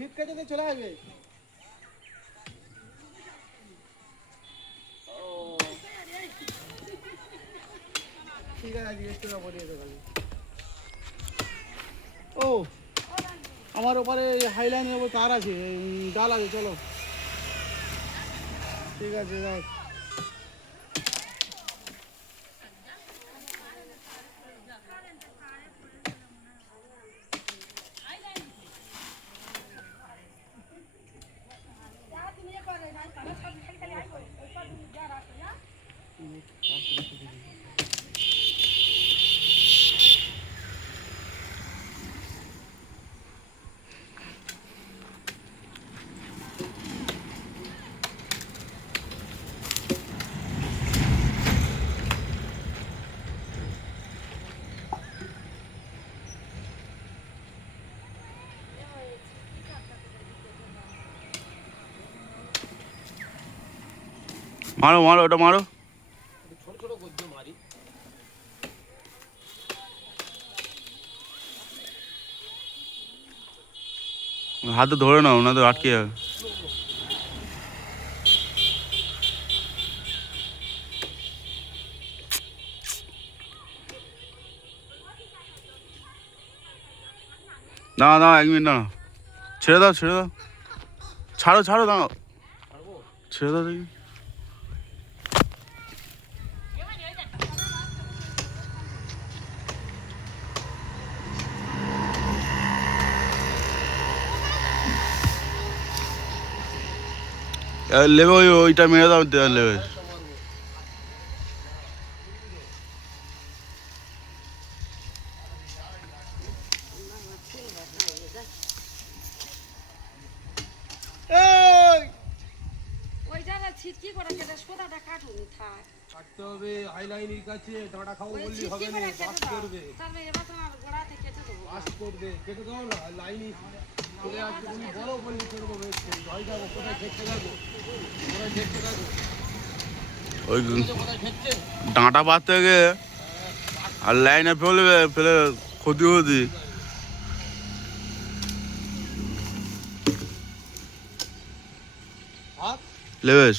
ভিত কেটে চলে আসবে। ঠিক আছে, আজকে একটু বলিয়ে দেবো। ও আমার ওপারে হাইলাইনের ওপর তার আছে, ডাল আছে, চলো। ঠিক আছে, যাও। মারো মারো, ওটা মারো। ছোট ছোট গদ্য মারি। হাতে ধরে নাও, না তো আটকে যাবে। না না, 1 মিনিট না, ছেড়ে দাও ছেড়ে দাও, ছাড়ো ছাড়ো, দাঁড়াও, ছেড়ে দাও দেখি। লেবে ওইটা মেরে দাও, লেবে। কাটতে হবে হাইলাইনের কাছে, ডাঁটা খাবো বললি হবে না, বাস করবে, বাস করবে, কেটে দাও না, লাইনই চলে আসবে। তুমি বলো বললি করবো, জয় যাবো, কোথায় ঠেকতে যাবো, কোথায় ঠেকতে যাবো, ওই কোথায় ঠেকছে। ডাঁটা বাঁধতে গিয়ে আর লাইনে ফেলবে, ফেলে ক্ষতি ক্ষতি হাত লেবেশ।